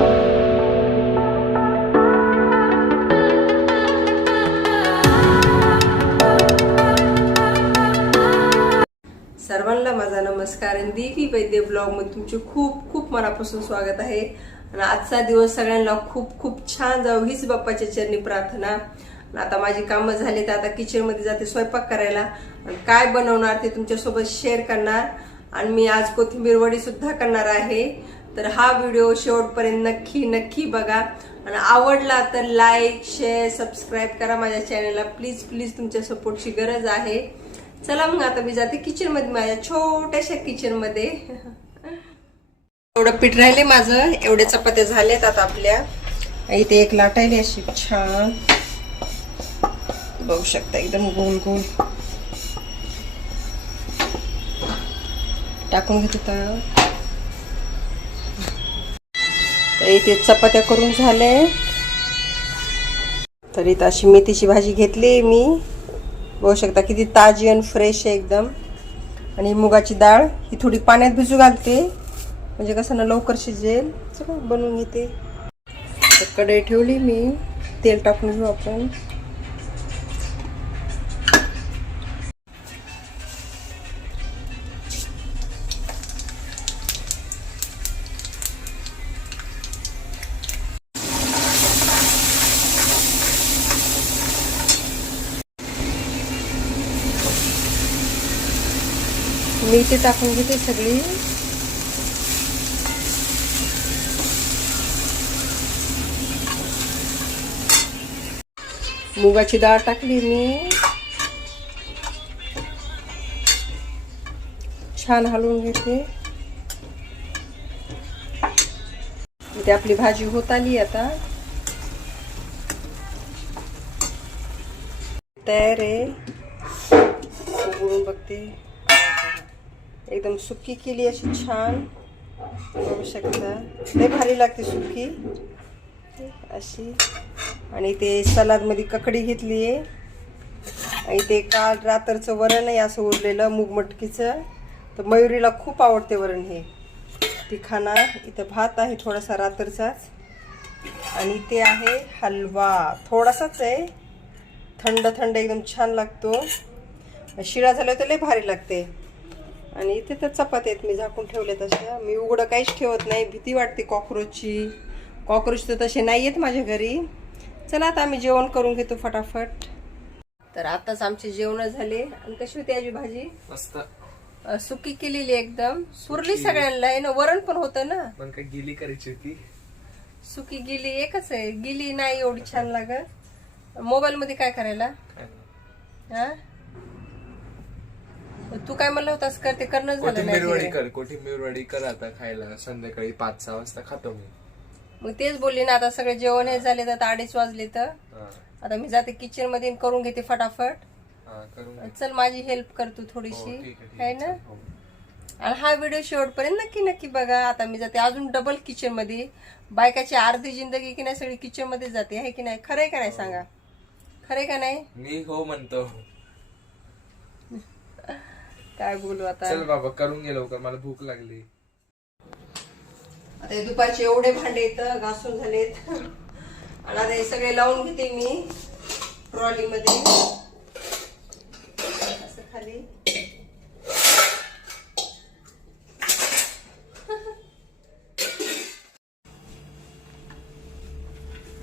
सर्वांना माझा नमस्कार आणि दिवी वैद्य ब्लॉगमध्ये तुमचे खूप खूप मनापासून स्वागत आहे. आणि आजचा दिवस सगळ्यांना खूप खूप छान जाऊ हीच बाप्पाच्या चरणी प्रार्थना. आता माझी कामं झाली तर आता किचनमध्ये जाते स्वयंपाक करायला. आणि काय बनवणार ते तुमच्यासोबत शेअर करणार. आणि मी आज कोथिंबीर वडी सुद्धा करणार आहे. तर हा व्हिडिओ शेवटपर्यंत नक्की नक्की बघा. आणि आवडला तर लाईक शेअर सबस्क्राईब करा माझ्या चॅनलला प्लीज प्लीज तुमच्या सपोर्टची गरज आहे. चला मग आता मी जाते किचनमध्ये माझ्या छोट्याशा किचनमध्ये एवढं पीठ राहिले माझं एवढे चपात्या झाल्यात आता आपल्या. इथे एक लाटायली अशी छान. बघू शकता एकदम गोल गोल. टाकून घेते इथे चपात्या करून झाले. तर इथं अशी मेथीची भाजी घेतली मी. बघू शकता किती ताजी आणि फ्रेश आहे एकदम. आणि मुगाची डाळ ही थोडी पाण्यात भिजू घालते. म्हणजे कसं ना लवकर शिजेल. चला बनवून घेते. तर कढई ठेवली मी. तेल टाकून घेऊ आपण. मी ते टाकून घेते सगळी मुगाची डाळ टाकली मी छान हलवून घेते। इथे आपली भाजी होत आली आता। तयार आहे. बघते. एकदम सुकी केली अशी छान. बघू शकता. लय भारी लागते सुकी. अशी. आणि ते सलादमध्ये ककडी घेतली आहे. आणि ते काल रात्रचं वरण आहे असं उरलेलं मूग मटकीचं. तर मयुरीला खूप आवडते वरण हे. ती खाणार. इथं भात आहे थोडासा रात्रचाच. आणि ते आहे हलवा. थोडासाच आहे. थंड थंड एकदम छान लागतो. शिळा झाला तर लय भारी लागते. आणि इथे तर चपात्या आहेत मी झाकून ठेवले तशा. मी उघडं काहीच ठेवत नाही भीती वाटते कॉक्रोचची. कॉक्रोच तर तसे नाही आहेत माझ्या घरी. चला आता आम्ही जेवण करून घेतो फटाफट. तर आताच आमचे जेवण झाले. आणि कशी होती याची भाजी? मस्त. सुकी केलेली एकदम. सुरली सगळ्यांना. आहे ना वरण पण होतं ना? पण काय गेली करायची होती. सुकी गिली एकच आहे. गिली नाही एवढी छान लागत. मोबाईल मध्ये काय करायला. हा? तू काय म्हणलं होतास? कर ते करणं झालं कोथिंबीर वडी नाही कर कोथिंबीर वडी कर आता खायला. संध्याकाळी पाच सहा वाजता खातो मी. मग तेच बोलली ना आता सगळे जेवण हे झाले तर आता अडीच वाजले तर. हा, आता मी जाते किचनमध्ये आणि करून घेते फटाफट. हा, करून घे. चल माझी हेल्प कर तू हो, थोडीशी ठीक आहे, ठीक आहे आहे, ना? हो. आणि हा व्हिडिओ शेवटपर्यंत नक्की नक्की बघा. आता मी जाते अजून डबल किचनमध्ये. बायकाची अर्धी जिंदगी की नाही सगळी किचनमध्ये जाते. आहे की नाही? खरंय का नाही सांगा? खरंय का नाही? मी हो म्हणतो. काय बोलू आता? चल बाबा करून घे लवकर मला भूक लागली. आता हे दुपारचे एवढे भांडे येतं घासून झालेत. आणि आता हे सगळे लावून घेते मी ट्रॉली मध्ये असं खाली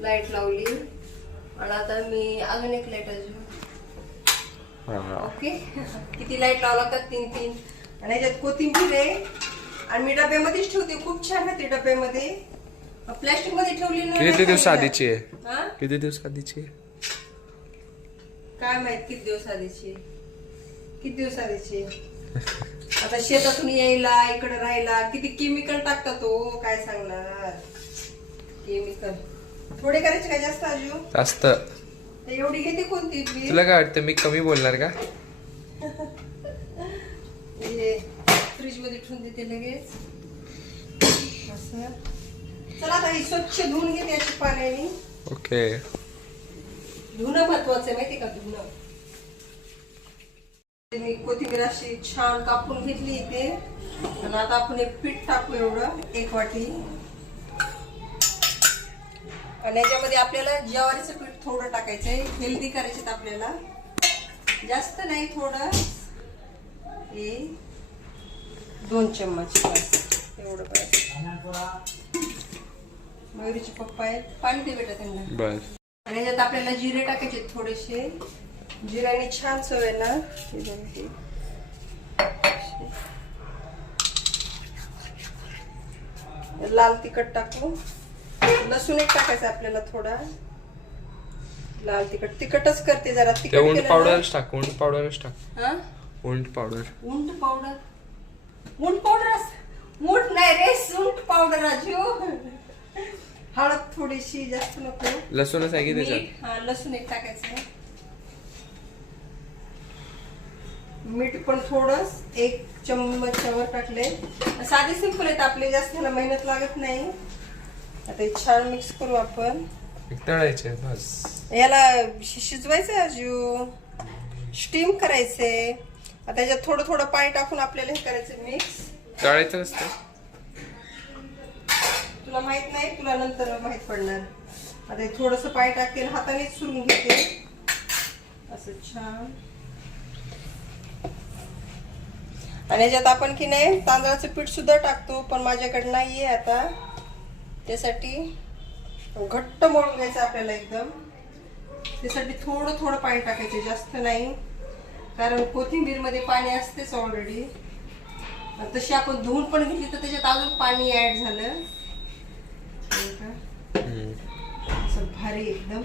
लाइट लावली आणि आता मी अजून एक लाइट अजून ओके? किती लाइट लावला लागतात तीन तीन. आणि याच्यात कोथिंबीर आहे. आणि मी डब्यामध्येच ठेवते. खूप छान आहे ती डब्यामध्ये. प्लॅस्टिकमध्ये ठेवली ना किती नाही दिवस. आधीची आहे? किती दिवस आधीची आहे? काय माहीत किती दिवस आधीची किती दिवस आधीची आता शेतातून यायला इकडे राहायला किती केमिकल टाकतात तो काय सांगणार? केमिकल थोडे करायचे काय जास्त अजून? जास्त. एवढी घेते कोणती बी? तुला काय वाटतं मी कमी बोलणार का? फ्रीजमध्ये ठेवून देते लगेच. असं. चला आता ही स्वच्छ धुवून घेते अशी पाण्याने. ओके. धुणं महत्वाचं आहे माहिती का? धुणं. मी कोथिंबीर अशी छान कापून घेतली इथे. आणि आता आपण एक पीठ टाकू एवढं एक वाटी. आणि याच्यामध्ये आपल्याला ज्वारीचं पीठ थोडं टाकायचं आहे हेल्दी करायचे आपल्याला. जास्त नाही थोडं. हे दोन चम्मच एवढं बस मयुरीचे पप्पा आहेत. पाणी दे बेटा त्यांना. बस आणि याच्यात आपल्याला जिरे टाकायचे थोडेसे. जिऱ्याने छान आहे ना. लाल तिखट टाकू. लसूण एक टाकायचं आपल्याला थोडा. लाल तिखट. तिखटच करते जरा. तिखट उंट पावडरच टाक उंट पावडरच टाक. हा? उंट पावडर. उंट पावडर. उंट पावडर उंट नाही रे सुंट पावडर राजू हळद थोडीशी जास्त नको. लसूणच आहे की मीठ त्याच्यात? हा लसूण एक टाकायचं मीठ पण थोडस एक चम्मचवर टाकले साधे सिंपल आहेत आपले जास्त ह्याला मेहनत लागत नाही. आता हे छान मिक्स करू आपण. तळायचे बस. याला शि- शिजवायचं अजू स्टीम करायचे. आता त्याच्यात थोडं थोडं पाणी टाकून आपल्याला हे करायचं मिक्स तळायचं असतं तुला माहीत नाही तुला नंतर माहीत पडणार. आता थोडंसं पाणी टाकते आणि हातानेच सुरून घेते. असं छान. आणि याच्यात आपण की नाही तांदळाचं पीठ सुद्धा टाकतो पण माझ्याकडे नाहीये आता. त्यासाठी घट्ट मळून घ्यायचं आपल्याला एकदम. त्यासाठी थोडं थोडं पाणी टाकायचं जास्त नाही. कारण कोथिंबीरमध्ये पाणी असतेच ऑलरेडी तशी आपण धुवून पण घेतली तर त्याच्यात अजून पाणी ऍड झालं. का? असं भारी एकदम.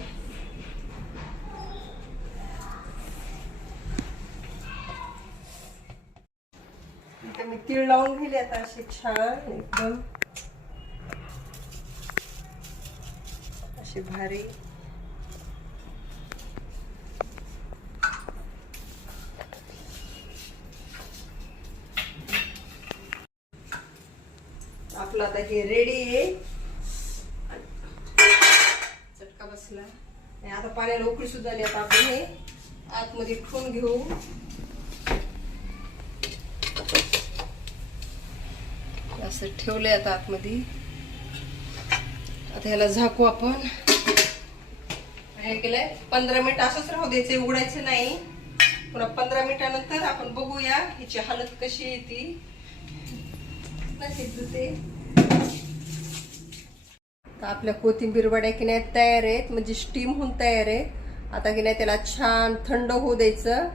मी तीळ लावून गेले आता असे छान एकदम. असे भारी. आपलं आता हे रेडी आहे. चटका बसला. आणि आता पाण्याला उकळी सुद्धा आली आता आपण हे आतमध्ये ठेवून घेऊ. असं ठेवलंय आता आतमध्ये. आता ह्याला झाकू आपण. हे केलंय. पंधरा मिनिट असंच राहू द्यायचं उघडायचं नाही. पुन्हा पंधरा मिनिटानंतर आपण बघूया हिची हालत कशी आहे ती. ते. आपल्या कोथिंबीर वड्या की नाही तयार आहेत म्हणजे स्टीम होऊन तयार आहे. आता की नाही त्याला छान थंड होऊ द्यायचं.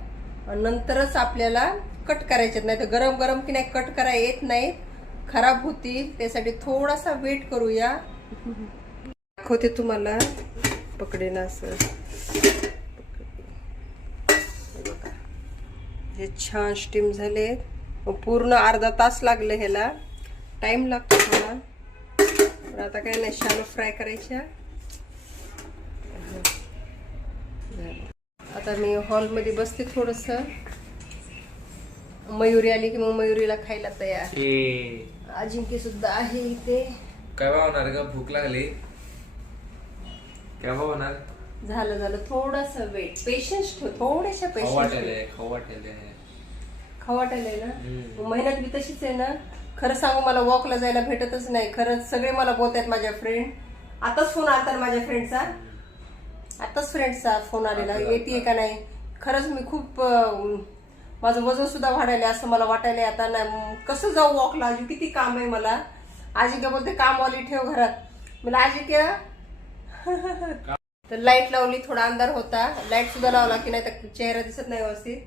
नंतरच आपल्याला कट करायचे नाही तर गरम गरम की नाही कट करा येत नाहीत. खराब होतील. त्यासाठी थोडासा वेट करूया. दाखवते तुम्हाला. पकडेन असं. हे छान स्टीम झाले. पूर्ण अर्धा तास लागले ह्याला. टाइम लागतो पण आता काय नाही शालो फ्राय करायच्या. आता मी हॉलमध्ये बसते थोडस. मयुरी आली की मग मयुरीला खायला तयार. अजिंक्य सुद्धा आहे इथे. केव्हा होणार का भूक लागली. केव्हा होणार? झालं झालं. थोडस वेट पेशन्स ठेव. थोड्याशा पेशन्स वाटेल खाऊ वाटेल खवाटायला ना? मेहनत बी तशीच आहे ना? खरं सांगू मला वॉकला जायला भेटतच नाही. खरंच सगळे मला बोलतायत माझ्या फ्रेंड आताच फोन आला तर माझ्या फ्रेंडचा आताच फ्रेंडचा फोन आलेला. आता- येते का नाही? खरंच मी खूप अं, माझं वजन सुद्धा वाढायला असं मला वाटायला आता नाही. कसं जाऊ वॉकला अजून किती काम आहे मला? आजी का बोलते कामवाली ठेव घरात. मला आजी क्या तर लाइट लावली थोडा अंधार होता. लाइट सुद्धा लावला की नाही तर चेहरा दिसत नाही व्यवस्थित.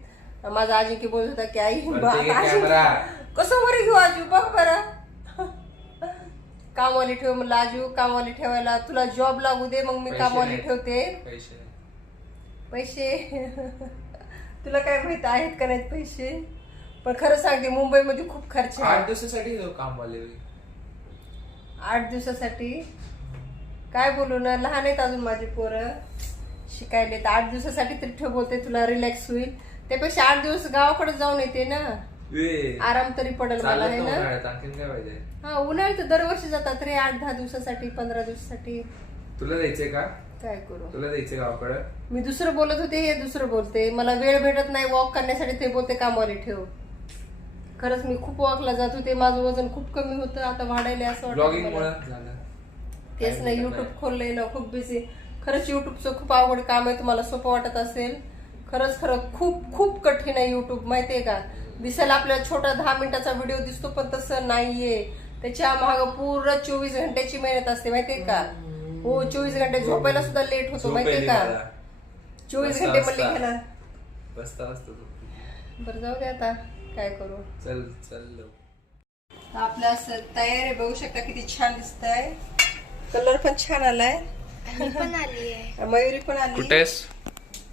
माझा आजी की बोलत होता की आई. कसं बरं घेऊ आजू? बघ बरं. कामवाली ठेव म्हणलं आजू कामवाली ठेवायला तुला जॉब लागू दे मग मी कामवाली. ठेवते. पैसे तुला काय माहीत आहेत का नाहीत पैसे? पण खरं सांगते मुंबईमध्ये खूप खर्च आठ दिवसासाठी कामवाले. आठ दिवसासाठी? काय बोलू ना लहान आहेत अजून माझी पोरं. शिकायले तर आठ दिवसासाठी तरी ठेव बोलते तुला रिलॅक्स होईल. त्यापेक्षा आठ दिवस गावाकडे जाऊन येते ना. आराम तरी पडेल मला आहे ना? हा उन्हाळ्यात तर दरवर्षी जातात रे आठ दहा दिवसासाठी पंधरा दिवसासाठी. तुला द्यायचंय का? काय करू? तुला द्यायचंय गावाकडं? मी दुसरं बोलत होते हे दुसरं बोलते. मला वेळ भेटत नाही वॉक करण्यासाठी ते बोलते कामवाली ठेव. खरंच मी खूप वॉकला जात होते माझं वजन खूप कमी होतं आता वाढायला असं वाटतं तेच ना युट्यूब खोललंय ना खूप बिझी खरंच युट्यूबचं खूप आवड काम आहे तुम्हाला सोपं वाटत असेल. खरंच खरं खूप खूप कठीण आहे युट्यूब माहितीये का? दिसायला आपल्याला छोटा दहा मिनिटाचा व्हिडिओ दिसतो पण तसं नाहीये. त्याच्या माग पूर्ण चोवीस घंट्याची मेहनत असते माहितीये का? हो चोवीस घंटे झोपायला सुद्धा लेट होतो माहितीये का. चोवीस घंटे म्हणले वाजता. घ्या ना. वाजता वाजता झोप. बरं जाऊ दे आता. काय करू? चल चल. आपलं असं तयार आहे बघू शकता किती छान दिसत आहे कलर पण छान आलाय. मी पण आली आहे मयुरी पण आली कुठेस?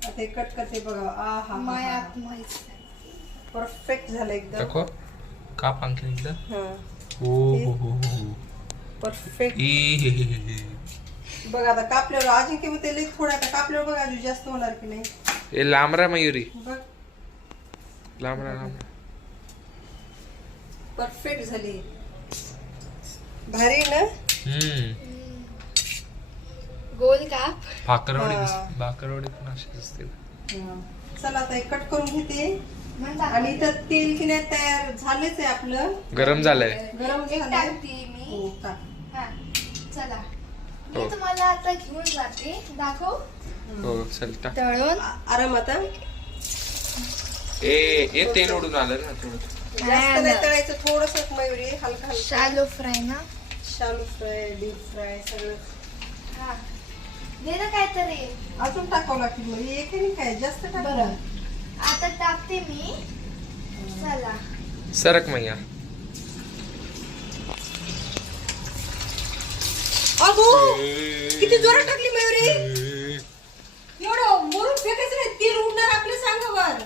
आता हे कट करते बघा. आ हा माय परफेक्ट झालं एकदम. दाखव. काप आणखी एकदा. हा. हो हो परफेक्ट हे. बघा आता कापल्यावर मग ते थोडं आता कापल्यावर बघा अजून जास्त होणार की नाही. ए लांबरा मयुरी. बघ. लांबरा लांबरा परफेक्ट झाली. भारी आहे ना? हम्म. गोल काप. भाकरवडी हा. दिस- भाकरवडी पण अशी असते हा. चला आता हे कट करून घेते. आणि इथं तेल की नाही तयार झालेच आहे आपलं. गरम झालंय. गरम एक झालंय. टाकते मी. हो. हा. चला. हो. मी तुम्हाला आता घेऊन जाते. दाखव. हो चल टाक. तळून. आ- आराम आता. ए ए तेल ओढून आलं ना थोडं. जास्त नाही तळायचं थोडस मयुरी हलका हलका. शालो फ्राय ना. शालू फ्राय डीप फ्राय सगळं. हा. दे ना काहीतरी. अजून टाकावं लागतील मग एक आहे काय? जास्त टाक? बरं. आता टाकते मी. चला. सरक मैया. अगो! किती जोरात टाकली मयुरी? एवढं मोरून फेकायचं नाही. तेल उडणार आपलं सांगा बर.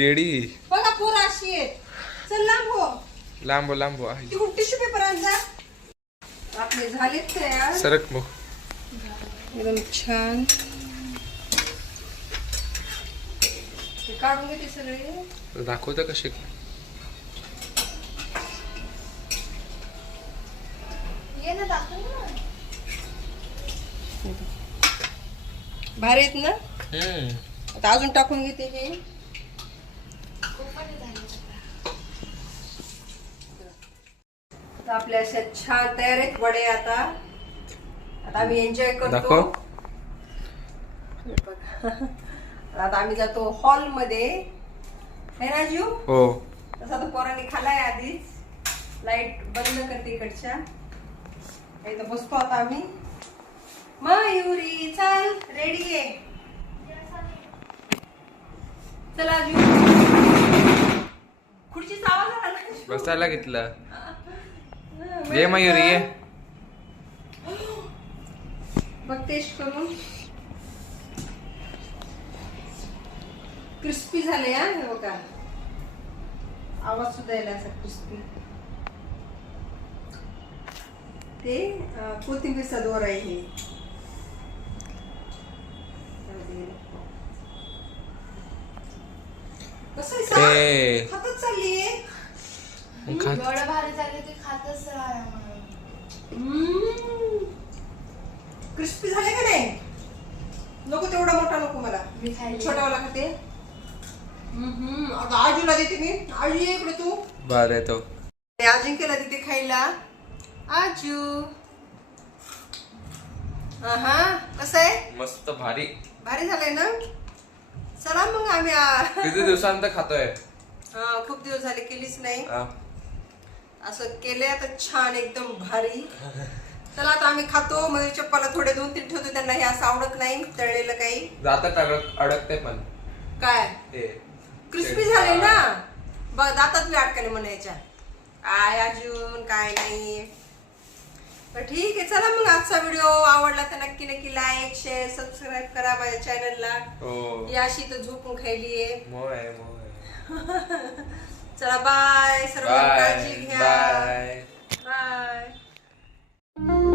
येडी. बघा पोरं अशी आहेत. चल लांब हो. लांब लांब आहे. तिकडून टिश्यू पेपर आण जा. आपले झालेत तयार. सरक मग एकदम छान. हे काढून घेते सगळे. दाखवतं कसे भारी आहेत ना? आता अजून टाकून घेते हे खूपच झाले आता आपल्या अशा छान तयार आहेत वडे आता. आता आम्ही एन्जॉय करतो. दाखव. बघा. आता आम्ही जातो हॉलमध्ये है ना जीव? हो. तसा तर पोरांनी खालाय आधीच. लाइट बंद करते इकडच्या इथं बसतो आता आम्ही. मयुरी चल रेडी आहे चला जीव. खुर्चीचा आवाज आला. ना बसायला घेतलं. ये मयुरी ये. बघ टेस्ट करून क्रिस्पी झाले हा हे बघा. आवाज सुद्धा यायला असा क्रिस्पी. ते कोथिंबीरचा दोर आहे हे. कसं. हातात चालली एवढं भारी की खातच राहा क्रिस्पी झाले का नाही? नको तेवढा मोठा नको मला. मी खायला. छोटावाला खाते हम्म, आता आजूला देते मी. आजू ये इकडे तू. बरं तो ते अजिंक्यला देते खायला? आजू. हा कसं आहे? मस्त भारी. भारी झालंय ना? चला मग आम्ही आ- किती दिवसानंतर खातोय? हा, खूप दिवस झाले केलीच नाही. असं केलंय आता छान एकदम भारी. चला आता आम्ही खातो मयूर चप्पाला थोडे दोन तीन ठेवतो त्यांना हे असं आवडत नाही तळलेलं काही. जातात अडक अडकते पण. काय? ते क्रिस्पी झाले ना? बघ दातात मी अडकले म्हणायच्या काय अजून? काय नाही. तर ठीक आहे चला मग आजचा व्हिडिओ आवडला तर नक्की नक्की लाईक शेअर सबस्क्राईब करा माझ्या चॅनलला हो. याशी तर झोपून खायली आहे. चला बाय सर्व काळजी घ्या. Bye Thank you.